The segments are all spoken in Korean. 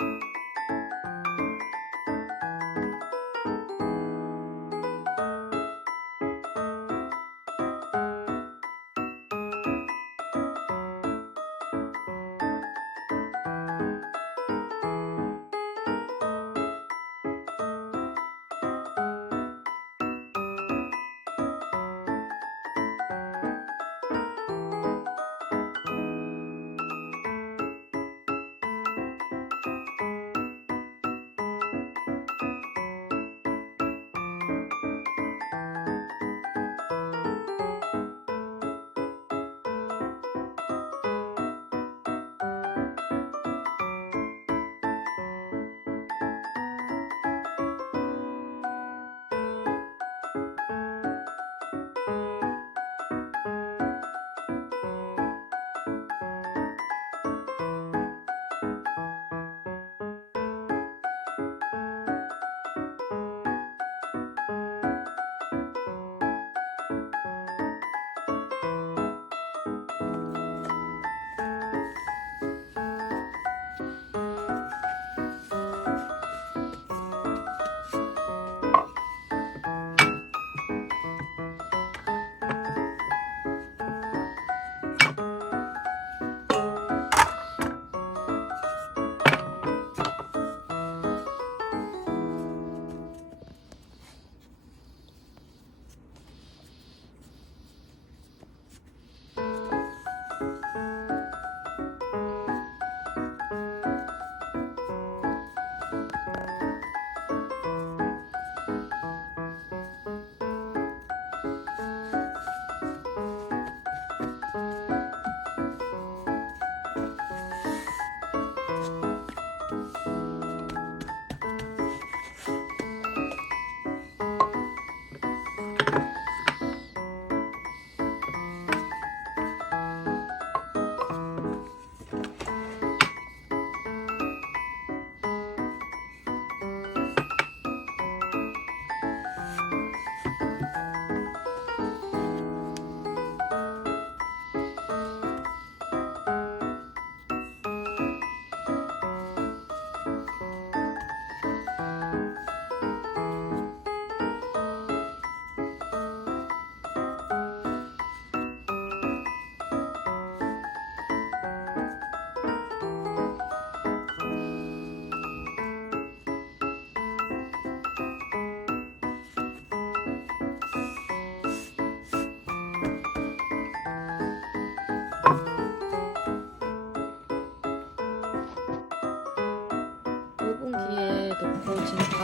うん。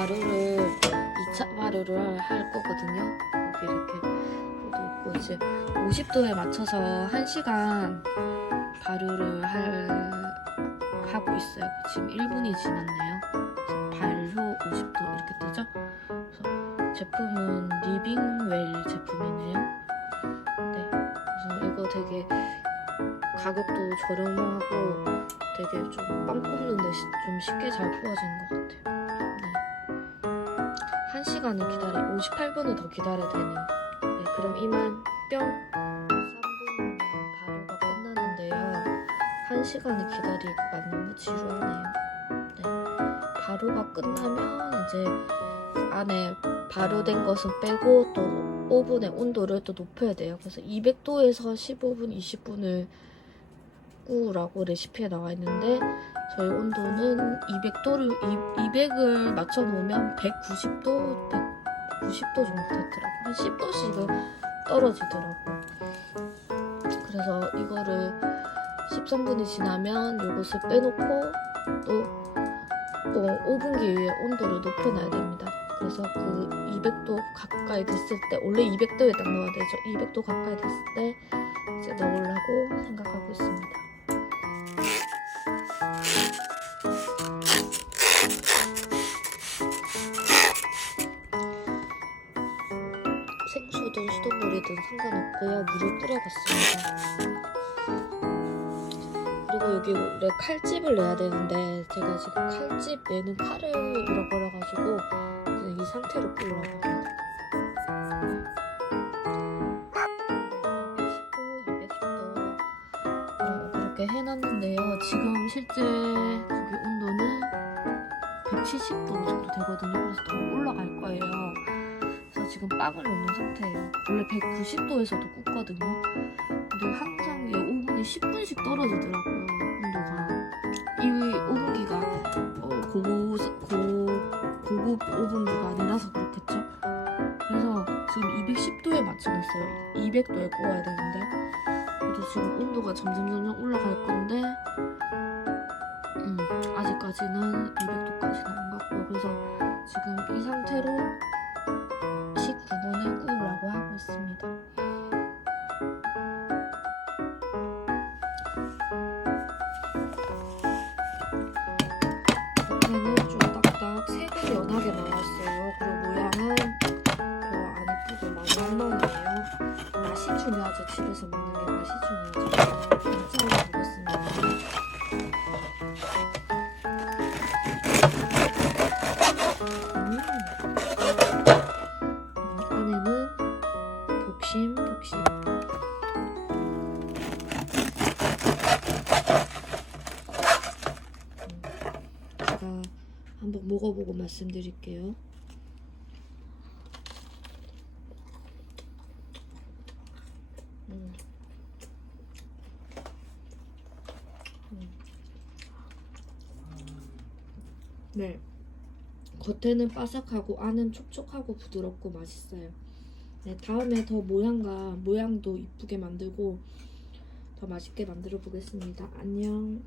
가루를 2차 가루를 할 거거든요. 여기 이렇게 이제 50도에 맞춰서 1시간 발효를 할 하고 있어요. 지금 1분이 지났네요. 발효 50도 이렇게 뜨죠. 그래서 제품은 리빙웰 제품이네요. 네, 그래서 이거 되게 가격도 저렴하고 되게 좀빵 뽑는데 시- 좀 쉽게 잘 구워지는 것 같아요. 네. 1시간을 기다려, 58분을 더 기다려야 되네요. 네, 그럼 이만 뿅! 3분이면 발효가 끝나는데요. 1시간을 기다리기가 너무 지루하네요. 네. 발효가 끝나면 이제 안에 발효된 것은 빼고 또 오븐의 온도를 또 높여야 돼요. 그래서 200도에서 15분, 20분을 구우라고 레시피에 나와 있는데 저희 온도는 200도를 200을 맞춰 놓으면 190도, 190도 정도 되더라고요. 한 10도씩은 떨어지더라고요. 그래서 이거를 13분이 지나면 요것을 빼놓고 또 어, 오븐기 위에 온도를 높여놔야 됩니다. 그래서 그 200도 가까이 됐을 때 원래 200도에 딱 넣어야 되죠. 200도 가까이 됐을 때 이제 넣으려고 생각하고 있습니다. 생수든 수돗물이든 상관없고요. 물을 끓여봤습니다. 그리고 여기 원래 칼집을 내야 되는데 제가 지금 칼집 내는 칼을 잃어버려가지고 그냥 이 상태로 끓으려고 합니다. 110도, 210도 어, 그렇게 해놨는데요. 지금 실제 거기 온도는 170도 정도 되거든요. 그래서 더 올라갈 거예요. 지금 빵을 넣는 상태예요. 원래 190도에서도 굽거든요. 근데 항상 얘 오븐이 10분씩 떨어지더라고요. 온도가. 이 오븐기가 어, 고, 고, 고급 오븐기가 아니라서 그렇겠죠? 그래서 지금 210도에 맞춰놨어요. 200도에 구워야 되는데. 그래도 지금 온도가 점점 점점 올라갈 건데, 집에서 먹는 게 맛이 중요하죠. 보겠습니다. 음. 음, 안에는 복심 복심. 제가 한번 먹어보고 말씀드릴게요. 음. 음. 네. 겉에는 바삭하고 안은 촉촉하고 부드럽고 맛있어요. 네, 다음에 더 모양과 모양도 이쁘게 만들고 더 맛있게 만들어 보겠습니다. 안녕.